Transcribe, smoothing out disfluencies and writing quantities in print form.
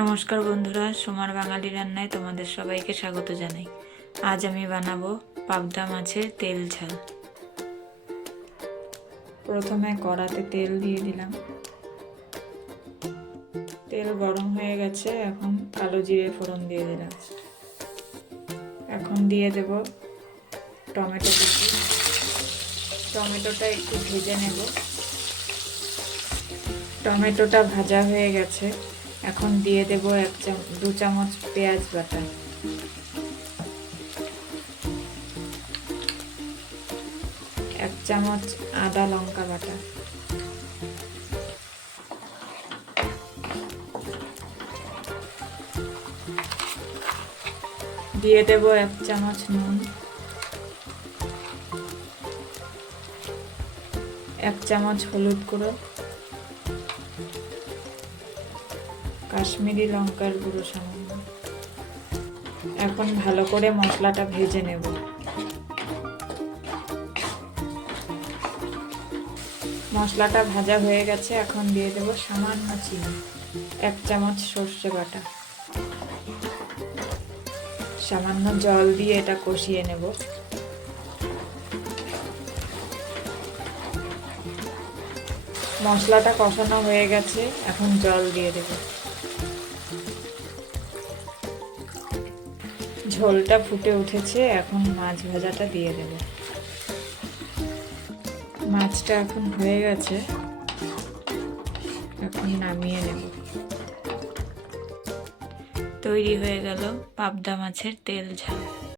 নমস্কার বন্ধুরা, সোমার বাঙালি রান্নায় তোমাদের সবাইকে স্বাগত জানাই। আজ আমি বানাবো পাবদা মাছের তেল ঝাল। প্রথমে কড়াতে তেল দিয়ে দিলাম। তেল গরম হয়ে গেছে, এখন কালো জিরে ফোড়ন দিয়ে দিলাম। এখন দিয়ে দেব টমেটো কুচি। টমেটোটা একটু ভেজে নেব। টমেটোটা ভাজা হয়ে গেছে, এখন দিয়ে দেব 2 চামচ পেঁয়াজ বাটা, 1 চামচ আদা লঙ্কা বাটা, দিয়ে দেব 1 চামচ নুন, 1 চামচ হলুদ গুঁড়ো, কাশ্মীরি লঙ্কার গুঁড়ো সামান্য। এখন ভালো করে মশলাটা ভেজে নেব। মশলাটা ভাজা হয়ে গেছে, এখন দিয়ে দেব সামান্য চিনি, 1 চামচ সর্ষে বাটা, সামান্য জল দিয়ে এটা কষিয়ে নেব। মশলাটা কষানো হয়ে গেছে, এখন জল দিয়ে দেব। ঝোলটা ফুটে উঠেছে, এখন মাছ ভাজাটা দিয়ে দেব। মাছটা এখন হয়ে গেছে, এখন নামিয়ে নেব। তৈরি হয়ে গেল পাবদা মাছের তেল ঝাল।